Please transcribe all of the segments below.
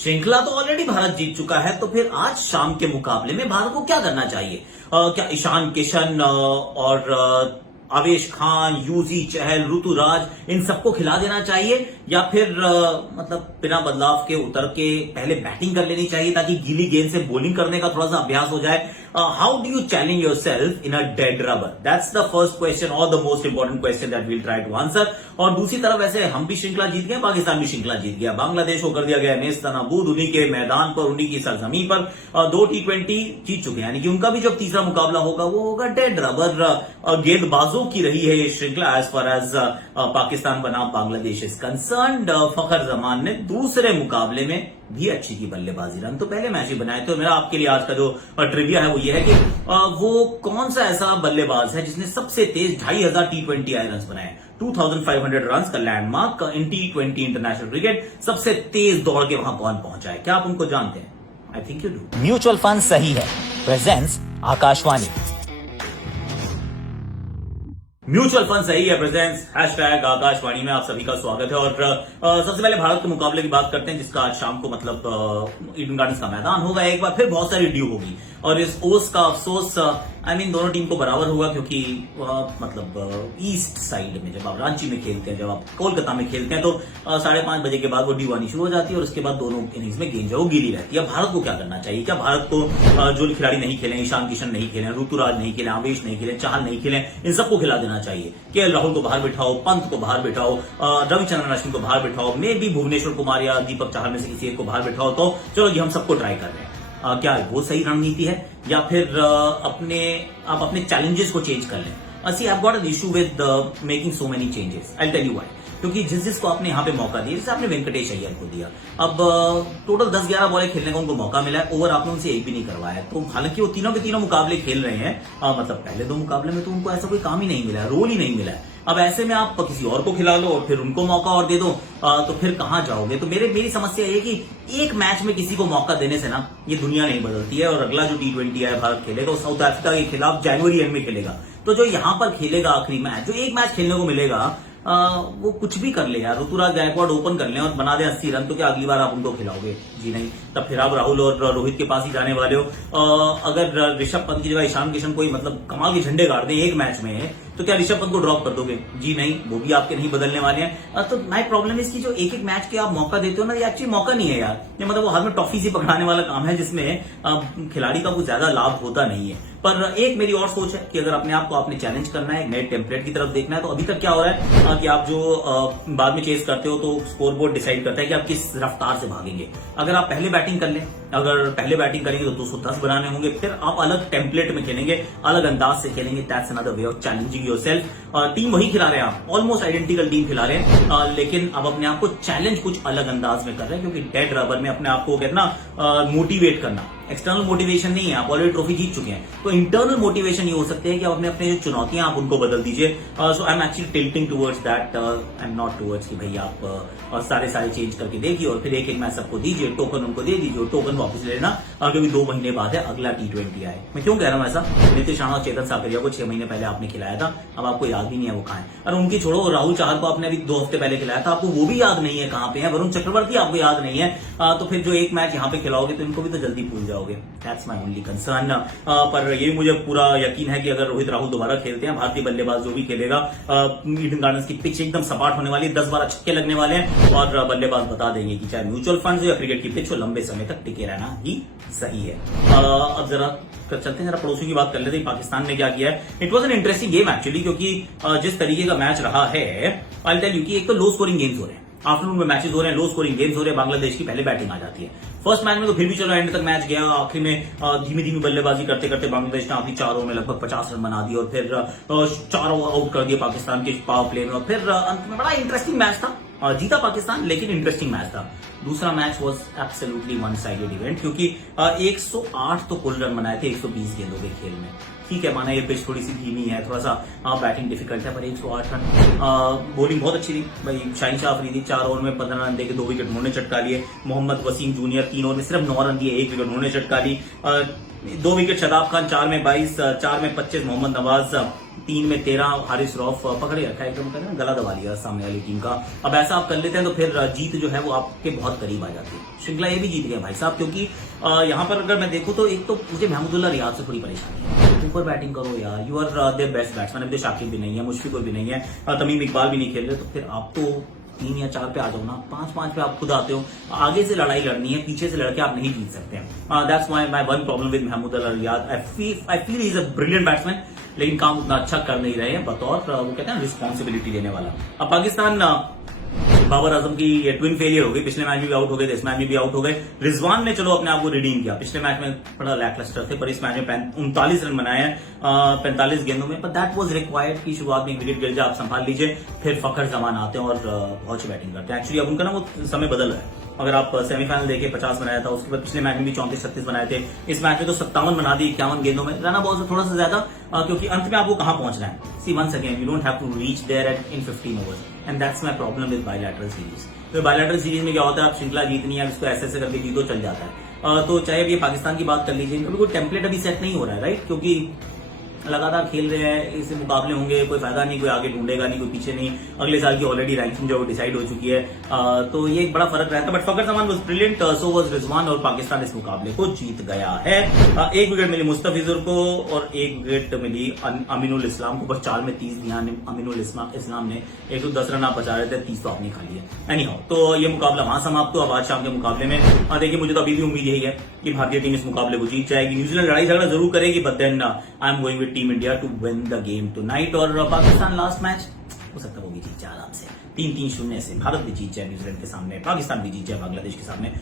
श्रृंखला तो ऑलरेडी भारत जीत चुका है, तो फिर आज शाम के मुकाबले में भारत को क्या करना चाहिए? क्या ईशान किशन और आवेश खान, यूजी चहल, ऋतुराज इन सबको खिला देना चाहिए, या फिर मतलब बिना बदलाव के उतर के पहले बैटिंग कर लेनी चाहिए ताकि गीली गेंद से बॉलिंग करने का थोड़ा सा अभ्यास हो जाए? How do you challenge yourself in a dead rubber? That's the first question और the most important question that we'll try to answer. और दूसरी तरफ ऐसे हम भी श्रृंखला जीत गए, पाकिस्तान भी श्रृंखला जीत गया, बांग्लादेश को कर दिया गया नेस्तनाबूद उन्हीं के मैदान पर, उन्हीं की सरजमी पर। 2 T20 जीत चुके हैं, यानी कि उनका भी जब तीसरा मुकाबला होगा वो होगा डेड रबर। गेंदबाजों की रही है ये श्रृंखला एज फार एज पाकिस्तान बनाम बांग्लादेश इज कंसर्न्ड। फखर जमान ने दूसरे मुकाबले में भी अच्छी की बल्लेबाजी, रन तो पहले मैच ही बनाए। तो मेरा आपके लिए आज का जो ट्रिविया है वो ये है कि वो कौन सा ऐसा बल्लेबाज है जिसने सबसे तेज 2500 T20 रन बनाए? 2500 रन का landmark in T20 international cricket, सबसे तेज दौड़ के वहां कौन पहुंचा है? क्या आप उनको जानते हैं? I think you do. Mutual fund सही है, प्रेजेंस आकाशवाणी। म्यूचुअल फंड सही है प्रेजेंस हैशटैग आकाशवाणी में आप सभी का स्वागत है। और सबसे पहले भारत के मुकाबले की बात करते हैं, जिसका आज शाम को मतलब ईडन गार्डन्स का मैदान होगा। एक बार फिर बहुत सारी ड्यू होगी और इस ओस का अफसोस दोनों टीम को बराबर होगा, क्योंकि मतलब ईस्ट साइड में जब आप रांची में खेलते हैं, जब आप कोलकाता में खेलते हैं, तो 5:30 बजे के बाद वो ड्यू आनी शुरू हो जाती है और उसके बाद दोनों इनिंग्स में गेंद जो गीली रहती है। भारत को क्या करना चाहिए? क्या भारत को जो खिलाड़ी नहीं खेले, ईशान किशन नहीं खेले, ऋतुराज नहीं खेले, आवेश नहीं खेले, चहल नहीं खेले, इन सबको खिला देना चाहिए? केएल राहुल को बाहर बिठाओ, पंत को बाहर बिठाओ, रविचंद्रन अश्विन को बाहर बिठाओ, मे भी भुवनेश्वर कुमार या दीपक चाहर में से किसी एक को बाहर बिठाओ, तो चलो ये हम सबको ट्राई कर रहे हैं। क्या वो सही रणनीति है, या फिर आप अपने चैलेंजेस को चेंज कर लें? See I have got an issue with making so many changes. I tell you why. क्योंकि जिसको आपने यहाँ पे मौका दिया, जैसे आपने वेंकटेश अय्यर को दिया, अब टोटल 10-11 बॉलें खेलने का उनको मौका मिला है, ओवर आपने उनसे एक भी नहीं करवाया। तो हालांकि वो तीनों के तीनों मुकाबले खेल रहे हैं, मतलब पहले 2 मुकाबले में तो उनको ऐसा कोई काम ही नहीं मिला है, रोल ही नहीं मिला है। अब ऐसे में आप किसी और को खिला लो और फिर उनको मौका और दे दो, तो फिर कहां जाओगे? तो मेरी समस्या ये कि एक मैच में किसी को मौका देने से ना ये दुनिया नहीं बदलती है। और अगला जो T20 है भारत खेलेगा, साउथ अफ्रीका के खिलाफ जनवरी एंड में खेलेगा। तो जो यहाँ पर खेलेगा आखिरी मैच, जो एक मैच खेलने को मिलेगा, वो कुछ भी कर ले यार, ऋतुराज गायकवाड़ ओपन कर ले और बना दे 80 रन, तो क्या अगली बार आप उनको खिलाओगे? जी नहीं। तब फिर आप राहुल और रोहित के पास ही जाने वाले हो। अगर ऋषभ पंत की जगह ईशान किशन कोई मतलब कमाल के झंडे गाड़ दें एक मैच में, तो क्या ऋषभ पंत को ड्रॉप कर दोगे? जी नहीं, वो भी आपके नहीं बदलने वाले हैं। तो माय प्रॉब्लम है इसकी, जो एक एक मैच के आप मौका देते हो ना, ये एक्चुअली मौका नहीं है यार, ये मतलब वो हाथ में टॉफी से पकड़ाने वाला काम है, जिसमें खिलाड़ी का कुछ ज्यादा लाभ होता नहीं है। पर एक मेरी और सोच है कि अगर अपने आप को आपने चैलेंज करना है, नए टेम्पलेट की तरफ देखना है, तो अभी तक क्या हो रहा है कि आप जो बाद में चेस करते हो तो स्कोर बोर्ड डिसाइड करता है कि आप किस रफ्तार से भागेंगे। अगर आप पहले बैटिंग कर लें, अगर पहले बैटिंग करेंगे तो 210 बनाने होंगे, फिर आप अलग टेम्पलेट में खेलेंगे, अलग अंदाज से खेलेंगे। That's another way of challenging yourself. Team वही खिला रहे हैं आप, ऑलमोस्ट आइडेंटिकल टीम खिला रहे हैं, लेकिन अब अपने आप को चैलेंज कुछ अलग अंदाज में कर रहे हैं, क्योंकि डेड रबर में अपने आप को कहना मोटिवेट करना, एक्सटर्नल मोटिवेशन नहीं है। आप ऑलरेडी ट्रॉफी जीत चुके हैं, तो इंटरनल मोटिवेशन ये हो सकते हैं कि आप अपने जो चुनौतियां आप उनको बदल दीजिए। So I am actually tilting towards that, I am not towards कि भाई आप सारे चेंज करके देखिए और फिर एक एक मैच सबको दीजिए, टोकन उनको दे दीजिए, टोकन वापस ले लेना, क्योंकि 2 महीने बाद है अगला T20 आए। मैं क्यों कह रहा हूं ऐसा? नीतीश राणा और चेतन साकरिया को 6 महीने पहले आपने खिलाया था, अब आपको याद ही नहीं है वो कहां है। और उनकी छोड़ो, राहुल चहर को आपने अभी 2 हफ्ते पहले खिलाया था, आपको वो भी याद नहीं है कहां पे है। वरुण चक्रवर्ती आपको याद नहीं है, तो फिर जो एक मैच यहाँ पे खिलाओगे तो इनको भी तो जल्दी भूल जाओगे। That's my only concern. पर ये मुझे पूरा यकीन है कि अगर रोहित राहुल दोबारा खेलते हैं, भारतीय बल्लेबाज जो भी खेलेगा, ईडन गार्डन्स की पिच एकदम सपाट होने वाली है, 10-12 छक्के लगने वाले हैं और बल्लेबाज बता देंगे कि चाहे म्यूचुअल फंड या क्रिकेट की पिच हो, लंबे समय तक टिके रहना ही सही है। अब जरा चलते हैं, जरा पड़ोसियों की बात कर लेते हैं। पाकिस्तान ने क्या किया है? It was an interesting game actually, क्योंकि जिस तरीके का मैच रहा है, आई विल टेल यू कि एक तो लो स्कोरिंग गेम्स हो रहे हैं, आफ्टरनून में मैचेस हो रहे हैं, लो स्कोरिंग गेम्स हो रहे हैं। बांग्लादेश की पहले बैटिंग आ जाती है। फर्स्ट मैच में तो फिर भी चलो एंड तक मैच गया, आखिर में धीमी धीमी बल्लेबाजी करते करते बांग्लादेश ने आखिरी 4 ओवर में लगभग 50 रन बना दिए और फिर 4 ओवर आउट कर दिए पाकिस्तान के पावर प्ले में। और फिर अंत में बड़ा इंटरेस्टिंग मैच था, जीता पाकिस्तान, लेकिन इंटरेस्टिंग मैच था। दूसरा match was absolutely one sided event, क्योंकि 108 तो कुल रन बनाए थे 120 गेंदों के खेल में। ठीक है, माना ये पिच थोड़ी सी धीमी है, थोड़ा सा बैटिंग डिफिकल्ट है, पर 108 रन, बॉलिंग बहुत अच्छी थी भाई। शाहीन शाह अफरीदी 4 ओवर में 15 रन देके 2 विकेट उन्होंने चटका लिए। मोहम्मद वसीम जूनियर 3 ओवर में सिर्फ 9 रन दिए, 1 विकेट उन्होंने चटका ली। 2 विकेट शदाब खान, 4 में 22, 4 में 25 मोहम्मद नवाज, 3 में 13 हारिस रौफ पकड़े रखा है, एकदम गला दबा लिया सामने वाली टीम का। अब ऐसा आप कर लेते हैं तो फिर जीत जो है वो आपके बहुत बहुत करीब आ जाती है। श्रृंखला ये भी जीत गए भाई साहब, क्योंकि यहाँ पर अगर मैं देखूं तो एक तो मुझे महमूदुल्लाह रियाद से थोड़ी परेशानी है। ऊपर बैटिंग करो यार, you are their best batsman. अभी तो शाकिब भी नहीं है, मुशफिकुर भी नहीं है, तमीम इकबाल भी नहीं खेल रहे, तो फिर आप तो 3 या 4 पे आ जाओ ना, 5-5 पे आप खुद आते हो। आगे से लड़ाई लड़नी है, पीछे से लड़के आप नहीं जीत सकते हैं। That's my one problem with Mahmudullah Riyadh. I feel he is a brilliant batsman, लेकिन काम उतना अच्छा कर नहीं रहे हैं बतौर वो कहते हैं रिस्पॉन्सिबिलिटी लेने वाला। अब पाकिस्तान बाबर आजम की ये ट्विन फेलियर हो गई, पिछले मैच में भी आउट हो गए थे, इस मैच में भी आउट हो गए। रिजवान ने चलो अपने आप को रिडीम किया, पिछले मैच में बड़ा लैकलस्टर थे, पर इस मैच में 39 रन बनाए हैं 45 गेंदों में, पर दैट वाज रिक्वायर्ड की शुरुआत में विकेट गिर जाए, आप संभाल लीजिए, फिर फखर जमान आते हैं और बहुत अच्छी बैटिंग करते हैं। एक्चुअली अब उनका ना वो समय बदल रहा है। अगर आप सेमीफाइनल देखे 50 बनाया था, उसके बाद पिछले मैच में भी 34-36 बनाए थे, इस मैच में तो 57 बना दी 51 गेंदों में। रन बॉल से थोड़ा सा ज्यादा, क्योंकि अंत में आपको कहां पहुंचना है। See once again, you don't have to reach there at in 15 overs, and that's my problem with bilateral series. तो बायलैटरल सीरीज में क्या होता है, आप श्रृंखला जीतनी है, इसको ऐसे करके जीतो, चल जाता है। तो चाहे अभी पाकिस्तान की बात कर लीजिए, अभी कोई टेम्पलेट अभी सेट नहीं हो रहा है, राइट, क्योंकि लगातार खेल रहे हैं, इससे मुकाबले होंगे, कोई फायदा नहीं, कोई आगे ढूंढेगा नहीं, कोई पीछे नहीं। अगले साल की ऑलरेडी रैंकिंग जो डिसाइड हो चुकी है, तो ये एक बड़ा फर्क रहता है। But Fakhar Zaman was brilliant, so was Rizwan, और पाकिस्तान इस मुकाबले को जीत गया है। 1 विकेट मिली मुस्तफिजुर को और 1 विकेट मिली अमीनुल इस्लाम को, बस 4 में 30 दिया अमीनुल इस्लाम ने। 110 रन आप बचा रहे थे, 30 तो आपने खा लिए। एनी हाउ, तो ये मुकाबला वहां समाप्त हुआ। अब आज शाम के मुकाबले में देखिए, मुझे तो अभी भी उम्मीद यही है कि भारतीय टीम इस मुकाबले को जीत जाएगी। न्यूजीलैंड लड़ाई झगड़ा जरूर करेगी, but then I am going with team India to win the game tonight. और पाकिस्तान लास्ट मैच हो सकता है वो भी जीत जाए आराम से, 3-0 से। भारत भी जीत जाए न्यूजीलैंड के सामने, पाकिस्तान भी जीत जाए बांग्लादेश के सामने,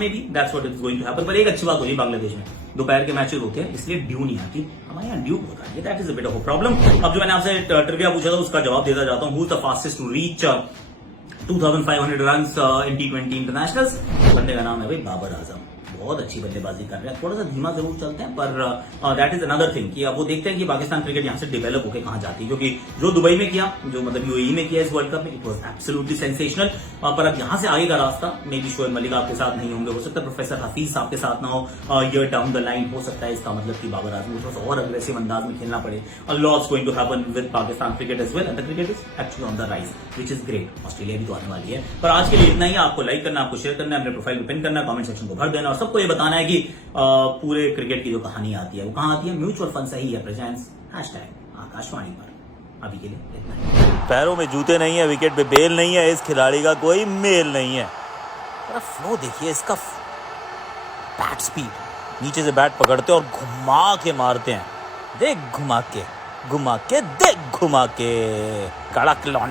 maybe that's what is going to happen. पर एक अच्छी बात हो रही है, बांग्लादेश में दोपहर के मैचेस होते हैं, इसलिए ड्यू नहीं आती। हमारे यहाँ ड्यू होता है, that is a bit of a problem. अब जो मैंने आपसे ट्रिविया पूछा था, उसका जवाब देता जाता हूँ। Who is the fastest to reach 2500 run in T20 internationals? बंदे का नाम है भाई बाबर आजम। बहुत अच्छी बल्लेबाजी कर रहे हैं, थोड़ा सा धीमा जरूर चलते हैं, पर दैट इज अनदर थिंग कि अब वो देखते हैं कि पाकिस्तान क्रिकेट यहाँ से डेवलप होकर कहाँ जाती है। क्योंकि जो दुबई में किया, जो मतलब यूएई में किया इस वर्ल्ड कप में, इट वाज एब्सोल्युटली सेंसेशनल। पर अब यहाँ से आगे का रास्ता, मे बी शोएब मलिक आपके साथ नहीं होंगे, हो सकता है प्रोफेसर हफीज साहब के साथ ना हो, ईयर डाउन द लाइन हो सकता है। इसका मतलब कि बाबर आजम को थोड़ा सा और अग्रेसिव अंदाज में खेलना पड़े। Lots going to happen with Pakistan cricket as well, and the cricket is actually on the rise, which is great. Australia भी तो आने वाली है। पर आज के लिए इतना ही। आपको लाइक करना, आपको शेयर करना है, अपने प्रोफाइल में पिन करना है, कमेंट सेक्शन को भर देना, और सबको ये बताना है कि पूरे क्रिकेट की जो कहानी आती है वो कहां आती है। म्यूचुअल फंड सही है प्रेजेंस #आकाशवाणी पर। अभी के लिए इतना ही। पैरों में जूते नहीं है, विकेट पे बेल नहीं है, इस खिलाड़ी का कोई मेल नहीं है। फ्लो देखिए इसका, बैट स्पीड, नीचे से बैट पकड़ते और घुमा के मारते हैं। देख घुमा के देख घुमा के, कड़क लौंडा।